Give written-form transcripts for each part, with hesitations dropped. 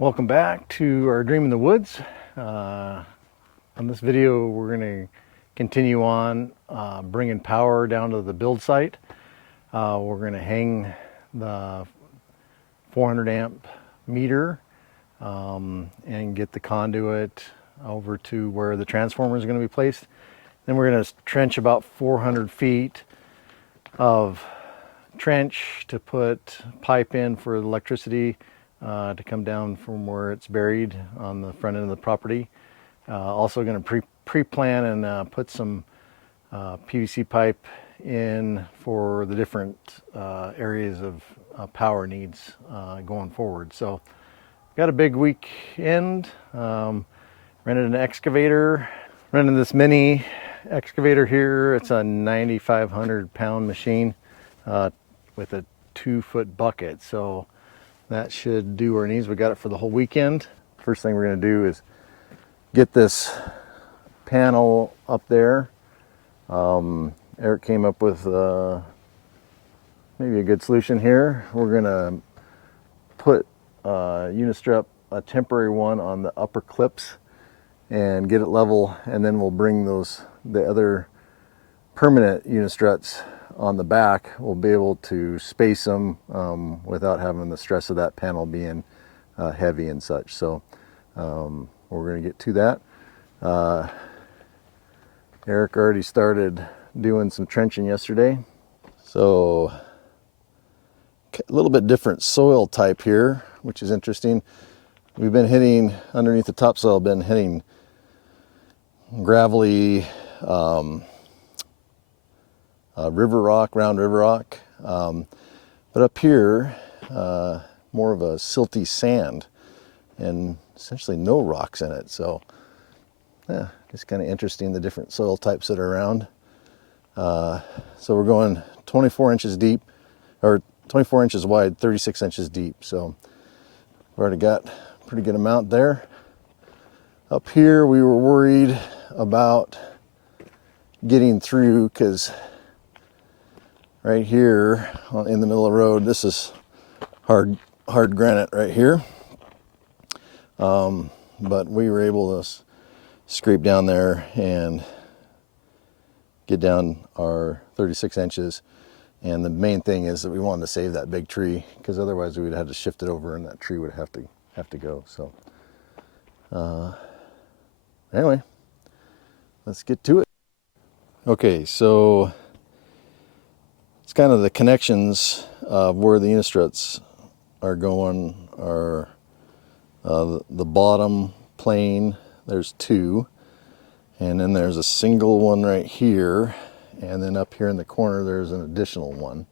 Welcome back to our Dream in the Woods. On this video, we're going to continue on bringing power down to the build site. We're going to hang the 400 amp meter and get the conduit over to where the transformer is going to be placed. Then we're going to trench about 400 feet of trench to put pipe in for electricity to come down from where it's buried on the front end of the property. Also going to pre-plan and put some PVC pipe in for the different areas of power needs going forward. So got a big weekend. Rented an excavator, rented this mini excavator here. It's a 9,500 pound machine with a 2-foot bucket. So that should do our needs. We got it for the whole weekend. First thing we're going to do is get this panel up there. Eric came up with maybe a good solution here. We're going to put Unistrut, a temporary one, on the upper clips and get it level, and then we'll bring the other permanent Unistruts on the back. We'll be able to space them without having the stress of that panel being heavy and such. So we're going to get to that. Eric already started doing some trenching yesterday. So a little bit different soil type here, which is interesting. We've been hitting, underneath the topsoil, been hitting gravelly river rock, round river rock. But up here, more of a silty sand and essentially no rocks in it. So yeah, just kind of interesting, the different soil types that are around. So we're going 24 inches deep, or 24 inches wide, 36 inches deep. So we've already got a pretty good amount there. Up here, we were worried about getting through, because right here in the middle of the road, this is hard granite right here. But we were able to scrape down there and get down our 36 inches. And the main thing is that we wanted to save that big tree, because otherwise we would have to shift it over and that tree would have to go. So anyway, let's get to it. Okay, so it's kind of the connections of where the Unistruts are going are the bottom plane. There's 2, and then there's a single one right here, and then up here in the corner there's an additional one.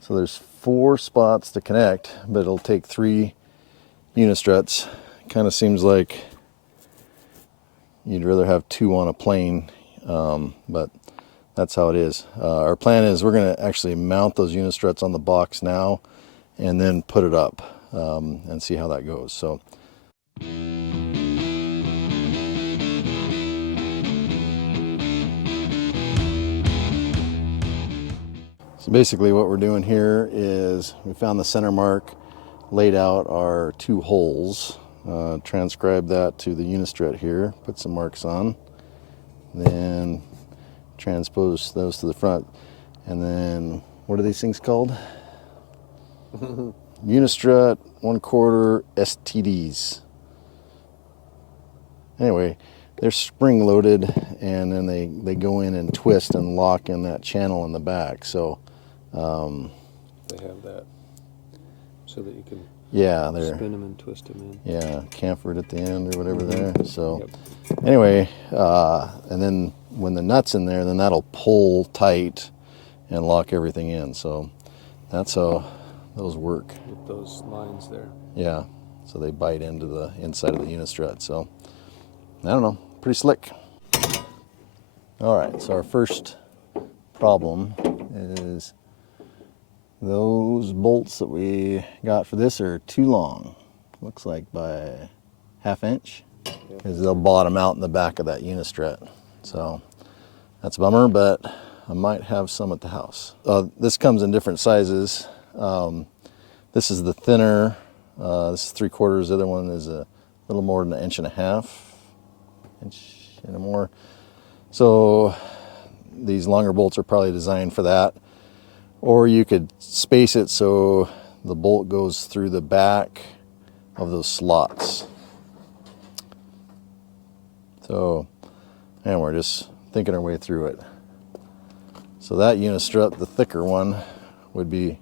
So there's 4 spots to connect, but it'll take 3 Unistruts. Kind of seems like you'd rather have 2 on a plane, but that's how it is. Our plan is we're going to actually mount those Unistruts on the box now and then put it up and see how that goes. So basically what we're doing here is we found the center mark, laid out our 2 holes, transcribe that to the Unistrut here, put some marks on, then transpose those to the front, and then what are these things called? Unistrut 1/4 STDs. Anyway, they're spring loaded, and then they go in and twist and lock in that channel in the back. So they have that so that you can spin them and twist them in. Yeah, chamfered at the end or whatever there. So anyway, and then when the nut's in there, then that'll pull tight and lock everything in. So that's how those work. With those lines there. Yeah, so they bite into the inside of the Unistrut. So I don't know, pretty slick. All right, so our first problem is those bolts that we got for this are too long. Looks like by 1/2 inch, because they'll bottom out in the back of that Unistrut. So that's a bummer, but I might have some at the house. This comes in different sizes. This is the thinner This is 3/4. The other one is a little more than 1.5 inch and more. So these longer bolts are probably designed for that. Or you could space it so the bolt goes through the back of those slots. So, and we're just thinking our way through it. So that Unistrut, the thicker one, would be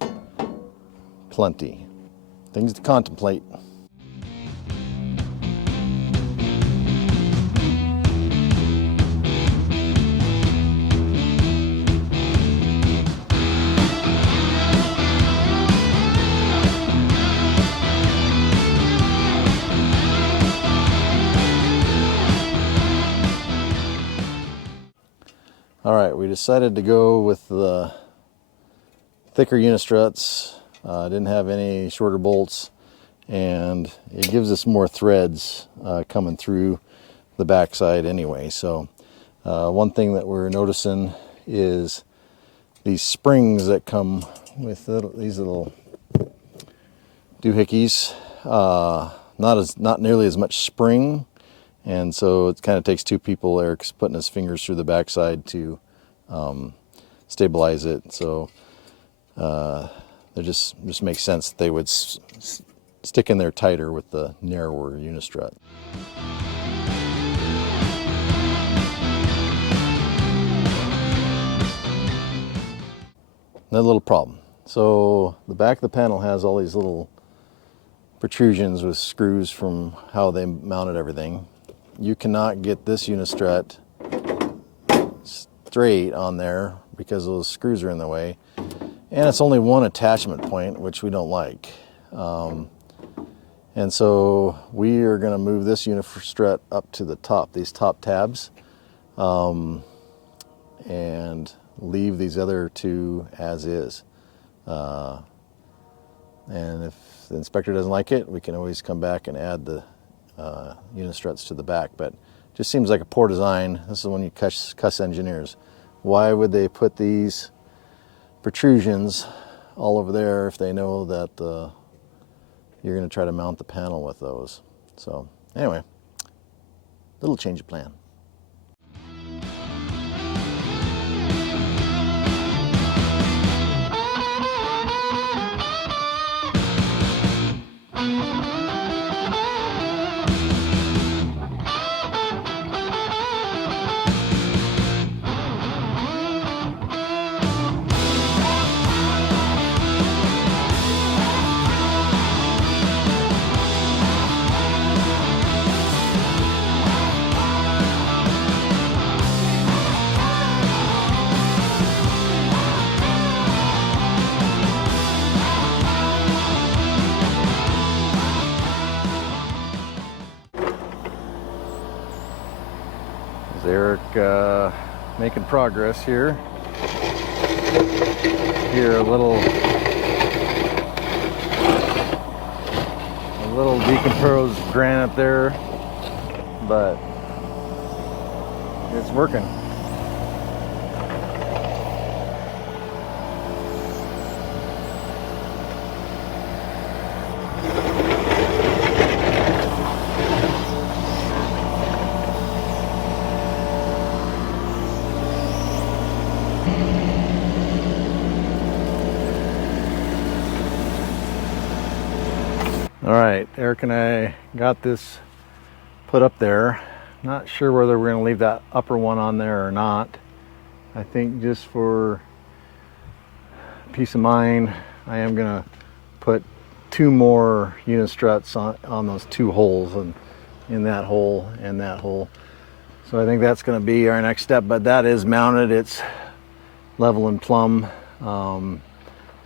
plenty. Things to contemplate. All right, we decided to go with the thicker Unistruts. Didn't have any shorter bolts, and it gives us more threads coming through the backside anyway. So one thing that we're noticing is these springs that come with these little doohickeys. Not nearly as much spring. And so it kind of takes two people. Eric's putting his fingers through the backside to stabilize it. So it just makes sense that they would stick in there tighter with the narrower Unistrut. Another little problem. So the back of the panel has all these little protrusions with screws from how they mounted everything. You cannot get this Unistrut straight on there because those screws are in the way. And it's only one attachment point, which we don't like. And so we are going to move this Unistrut up to the top, these top tabs, and leave these other two as is. And if the inspector doesn't like it, we can always come back and add the Unistruts to the back. But just seems like a poor design. This is when you cuss engineers. Why would they put these protrusions all over there if they know that you're going to try to mount the panel with those? So anyway, little change of plan. Erik making progress here. Here a little decomposed granite there, but it's working. All right, Erik and I got this put up there. Not sure whether we're going to leave that upper one on there or not. I think just for peace of mind, I am going to put 2 more Unistruts on those 2 holes, and in that hole and that hole. So I think that's going to be our next step, but that is mounted. It's level and plumb.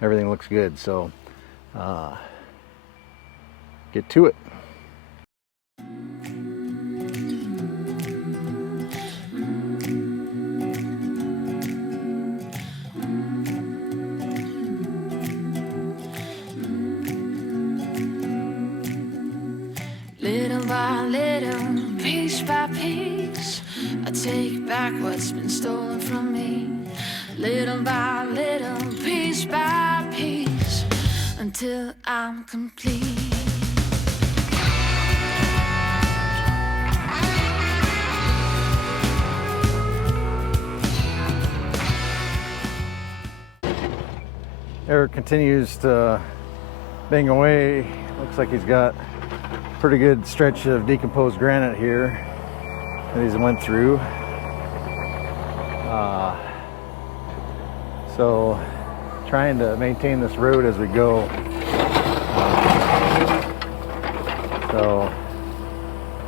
Everything looks good. So get to it. Little by little, piece by piece, I take back what's been stolen from me. Little by little, piece by piece, until I'm complete. Erik continues to bang away. Looks like he's got a pretty good stretch of decomposed granite here that he's went through. So trying to maintain this road as we go. So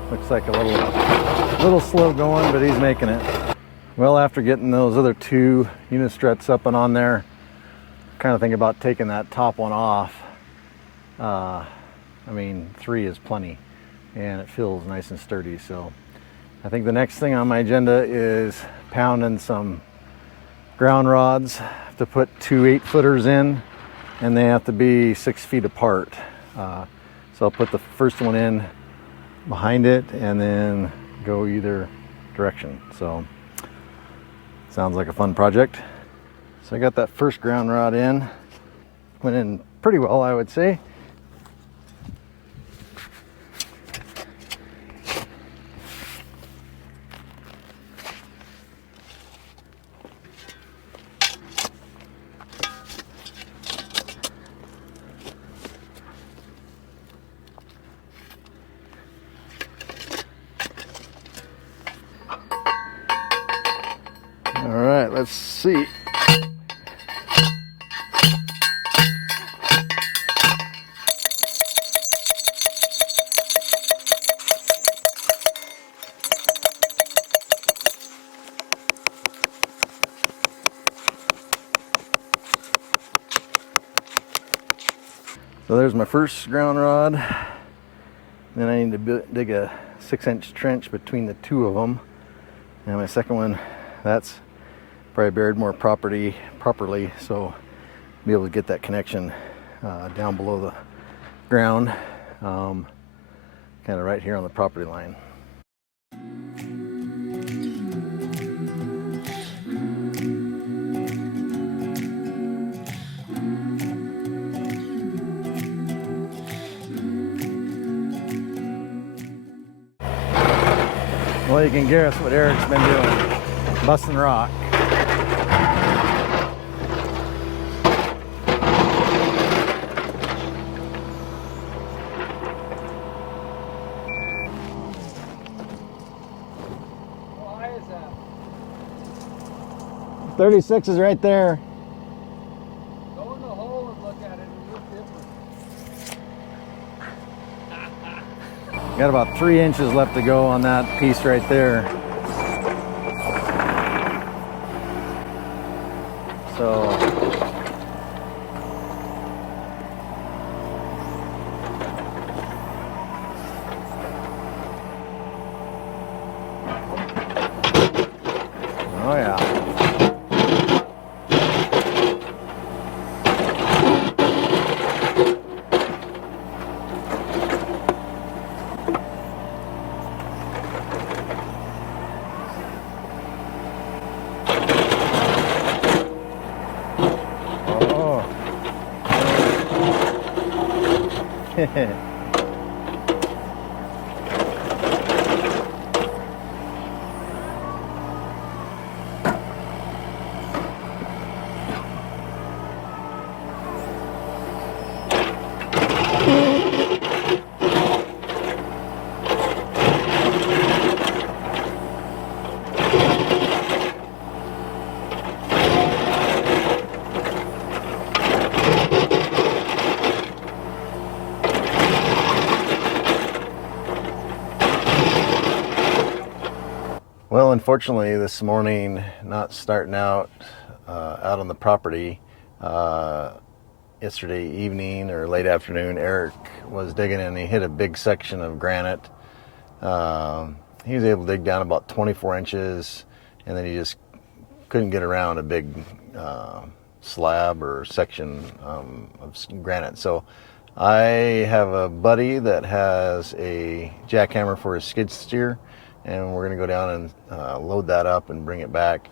looks like a little slow going, but he's making it. Well, after getting those other two Unistruts up and on there, kind of think about taking that top one off. I mean, 3 is plenty, and it feels nice and sturdy. So I think the next thing on my agenda is pounding some ground rods. I have to put 2 8-footers in, and they have to be 6 feet apart. So I'll put the first one in behind it and then go either direction. So sounds like a fun project. So I got that first ground rod in. Went in pretty well, I would say. All right, let's see. So there's my first ground rod. Then I need to dig a 6-inch trench between the 2 of them. And my second one, that's probably buried more properly, so be able to get that connection down below the ground, kind of right here on the property line. Well, you can guess what Erik's been doing, busting rock. How high is that? 36 is right there. Go in the hole and look at it and look different. Got about 3 inches left to go on that piece right there. So oh yeah. Well, unfortunately, this morning, not starting out out on the property. Yesterday evening or late afternoon, Erik was digging and he hit a big section of granite. He was able to dig down about 24 inches, and then he just couldn't get around a big slab or section of granite. So I have a buddy that has a jackhammer for his skid steer, and we're going to go down and load that up and bring it back.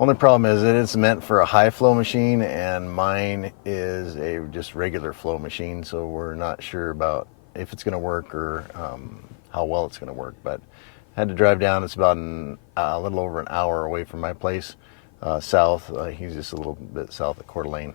Only problem is that it's meant for a high flow machine, and mine is a just regular flow machine, so we're not sure about if it's going to work or how well it's going to work. But I had to drive down. It's about a little over an hour away from my place, south. He's just a little bit south of Coeur d'Alene.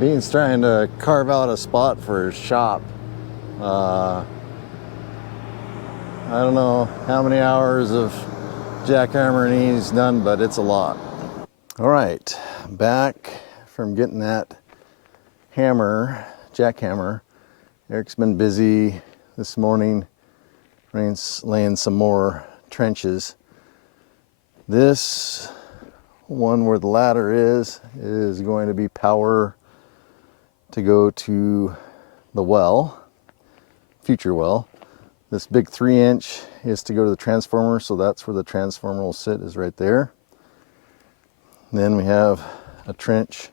Bean's trying to carve out a spot for his shop. I don't know how many hours of jackhammering he's done, but it's a lot. All right, back from getting that hammer, jackhammer. Erik's been busy this morning laying some more trenches. This one where the ladder is going to be power to go to the well, future well. This big 3-inch is to go to the transformer, so that's where the transformer will sit, is right there. And then we have a trench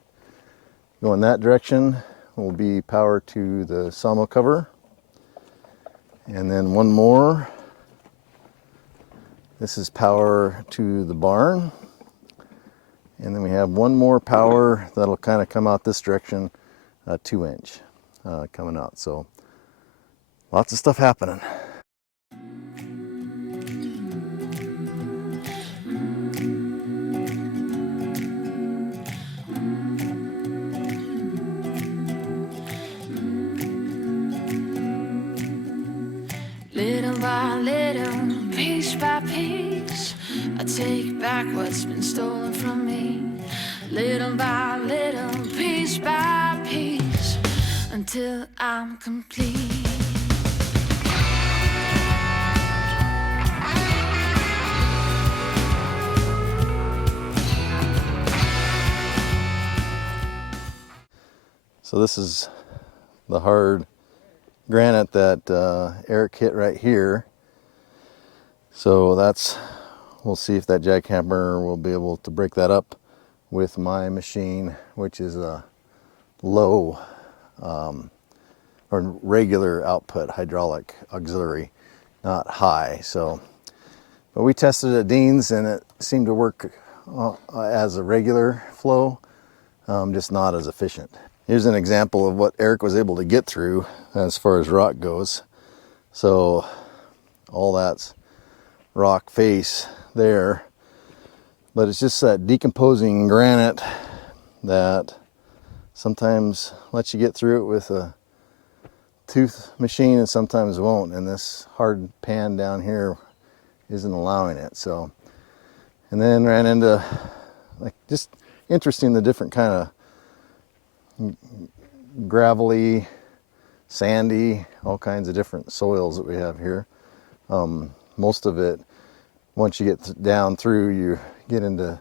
going that direction, will be power to the sawmill cover. And then one more. This is power to the barn. And then we have one more power that'll kind of come out this direction, 2-inch coming out. So lots of stuff happening. Little by little, piece by piece, I take back what's been stolen from me. Little by little, piece by piece, until I'm complete. So this is the hard granite that Erik hit right here. So we'll see if that jackhammer will be able to break that up with my machine, which is a low or regular output hydraulic auxiliary, not high. So, but we tested it at Dean's and it seemed to work as a regular flow, just not as efficient. Here's an example of what Erik was able to get through as far as rock goes. So all that's rock face there, but it's just that decomposing granite that sometimes lets you get through it with a tooth machine and sometimes won't, and this hard pan down here isn't allowing it. So, and then ran into, like, just interesting, the different kind of gravelly, sandy, all kinds of different soils that we have here. Most of it, once you get down through, you get into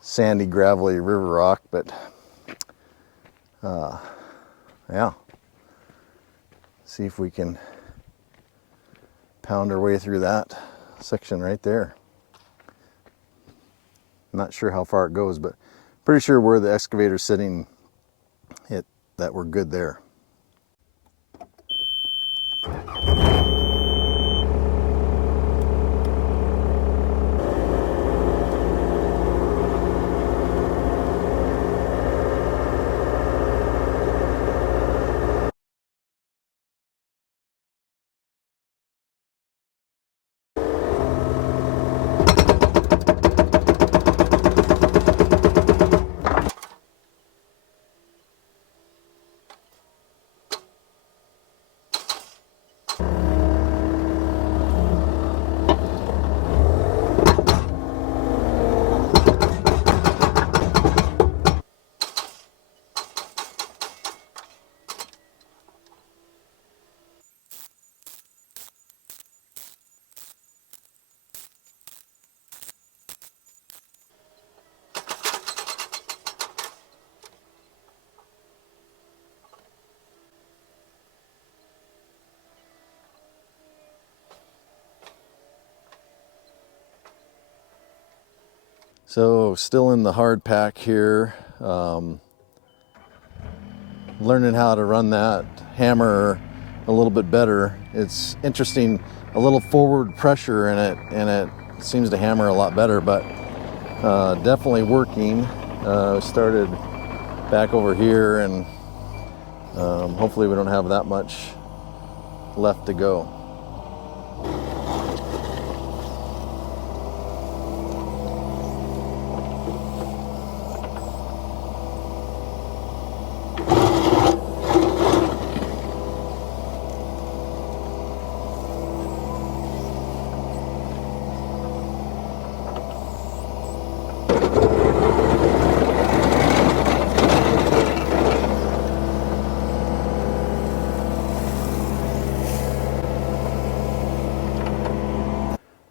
sandy, gravelly river rock, but yeah, see if we can pound our way through that section right there. I'm not sure how far it goes, but pretty sure where the excavator's sitting, that we're good there. So still in the hard pack here, learning how to run that hammer a little bit better. It's interesting, a little forward pressure in it, and it seems to hammer a lot better, but definitely working. Started back over here, and hopefully we don't have that much left to go.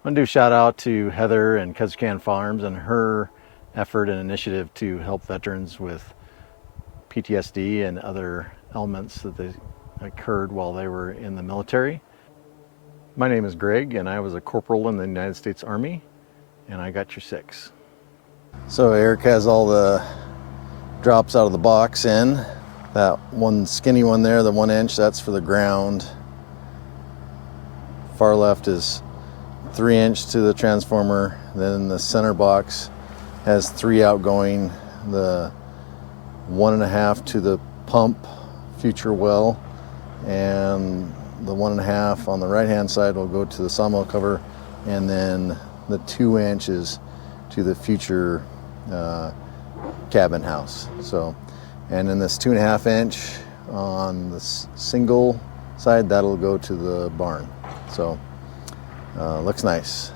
want to do a shout out to Heather and Kuzcan Farms and her effort and initiative to help veterans with PTSD and other elements that they occurred while they were in the military. My name is Greg, and I was a corporal in the United States Army, and I got your 6. So Erik has all the drops out of the box in. That one skinny one there, the 1 inch, that's for the ground. Far left is 3 inch to the transformer. Then the center box has 3 outgoing, the 1.5 to the pump future well, and the 1.5 on the right hand side will go to the sawmill cover, and then the 2 inches to the future cabin house. So, and then this 2.5 inch on the single side, that'll go to the barn. So looks nice.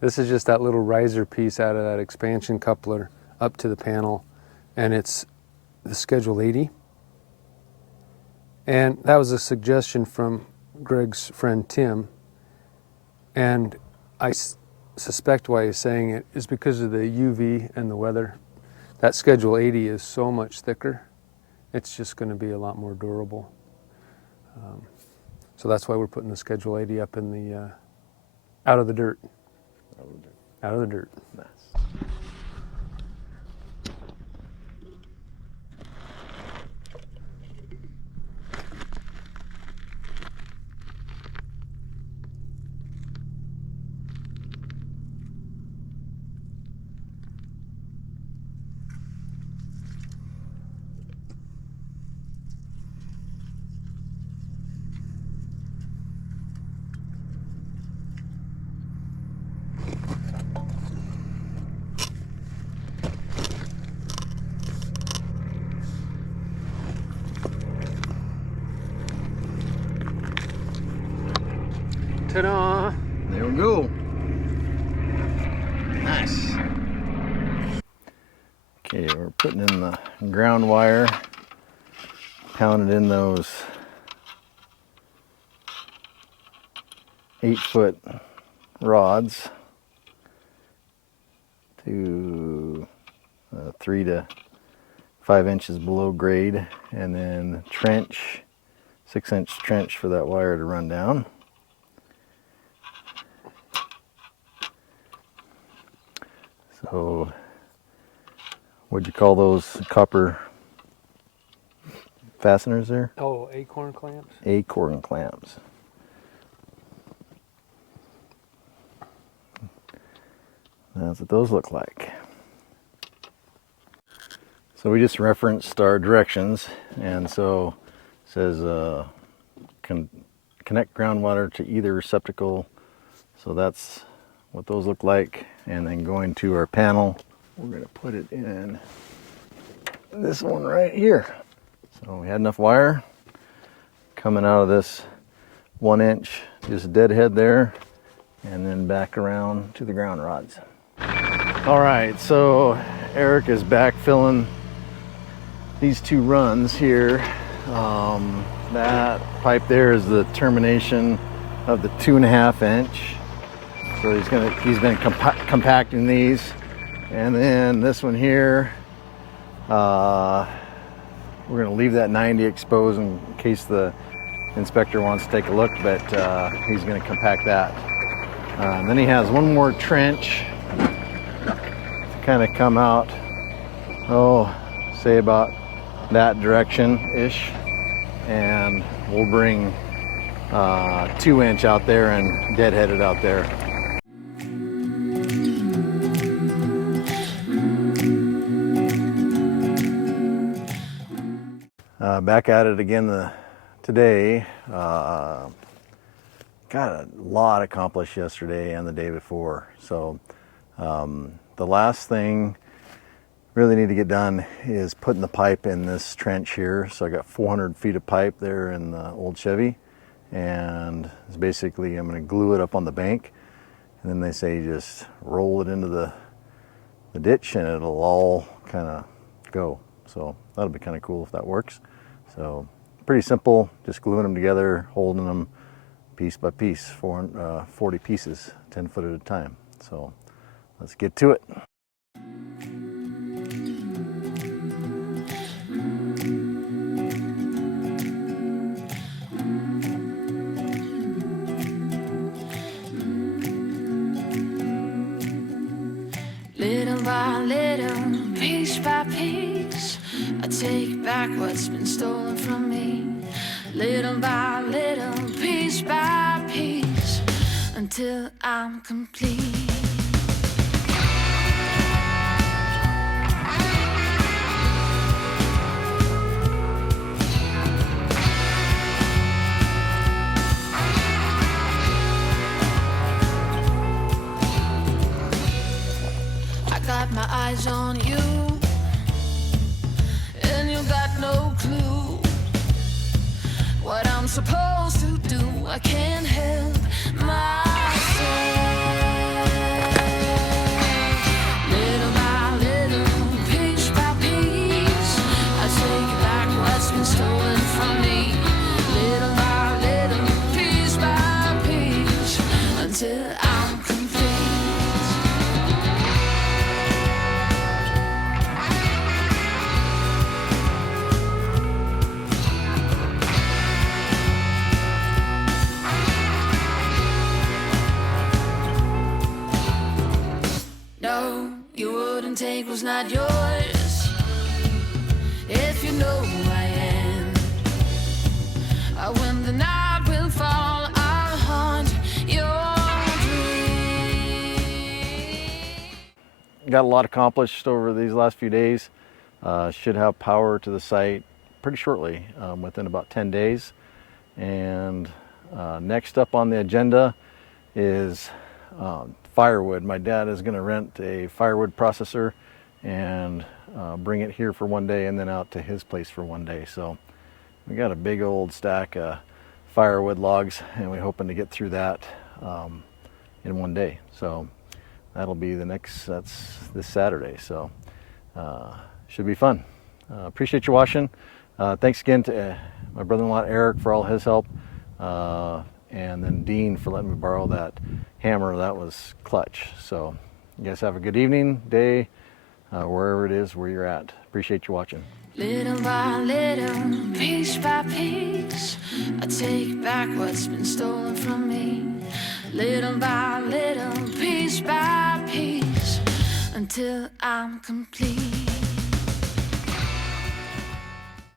This is just that little riser piece out of that expansion coupler up to the panel, and it's the Schedule 80. And that was a suggestion from Greg's friend Tim, and I suspect why he's saying it is because of the UV and the weather. That Schedule 80 is so much thicker, it's just going to be a lot more durable. So that's why we're putting the Schedule 80 up in the out of the dirt. Out of the dirt. Nice. Ta-da! There we go. Nice. Okay, we're putting in the ground wire, pounded in those 8-foot rods to 3 to 5 inches below grade, and then trench, 6-inch trench for that wire to run down. So, what'd you call those copper fasteners there? Oh, acorn clamps? Acorn clamps. That's what those look like. So we just referenced our directions, and so it says connect groundwater to either receptacle. So that's what those look like. And then going to our panel, we're going to put it in this one right here. So we had enough wire coming out of this 1 inch, just deadhead there, and then back around to the ground rods. All right, so Erik is back filling these 2 runs here. That pipe there is the termination of the 2.5 inch. So he's been compacting these, and then this one here, we're going to leave that 90 exposed in case the inspector wants to take a look, but he's going to compact that. Then he has one more trench to kind of come out, say about that direction-ish, and we'll bring 2 inch out there and deadhead it out there. Back at it again today. Got a lot accomplished yesterday and the day before. So the last thing really need to get done is putting the pipe in this trench here. So I got 400 feet of pipe there in the old Chevy, and it's basically I'm going to glue it up on the bank, and then they say just roll it into the ditch and it'll all kind of go. So that'll be kind of cool if that works. So pretty simple, just gluing them together, holding them, piece by piece, 40 pieces, 10 foot at a time. So let's get to it. Little by little, piece by piece, I take back what's been stolen from me. Little by little, piece by piece, until I'm complete. Got my eyes on you, and you got no clue what I'm supposed to do. I can't help myself. Little by little, piece by piece, I take back what's been stolen from me. Little by little, piece by piece, until I'm complete. Take was not yours. If you know who I am, when the night will fall, I'll haunt your dream. Got a lot accomplished over these last few days. Should have power to the site pretty shortly, within about 10 days. And next up on the agenda is firewood. My dad is going to rent a firewood processor and bring it here for one day and then out to his place for one day. So we got a big old stack of firewood logs, and we're hoping to get through that in one day. So that'll be that's this Saturday. So should be fun. Appreciate you watching. Thanks again to my brother-in-law Eric for all his help. And then Dean for letting me borrow that hammer. That was clutch. So you guys have a good evening, day, wherever it is where you're at. Appreciate you watching. Little by little, piece by piece, I take back what's been stolen from me. Little by little, piece by piece, until I'm complete.